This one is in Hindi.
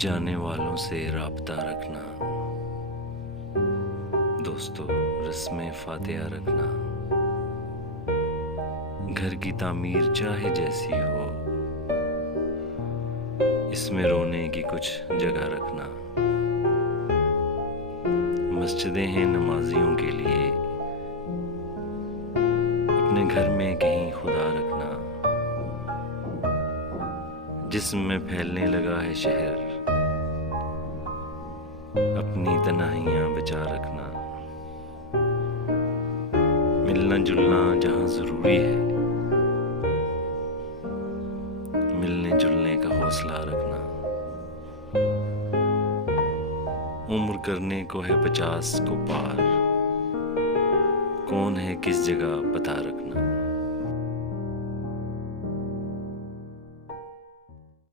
जाने वालों से राब्ता रखना, दोस्तों रस्में फातिहा रखना। घर की तामीर चाहे जैसी हो, इसमें रोने की कुछ जगह रखना। मस्जिदें हैं नमाजियों के लिए, अपने घर में कहीं खुदा रखना। जिस्म में फैलने लगा है शहर, अपनी तन्हाइयाँ बचा रखना। मिलना जुलना जहाँ जरूरी है, मिलने जुलने का हौसला रखना। उम्र करने को है 50 को पार, कौन है किस जगह पता रखना।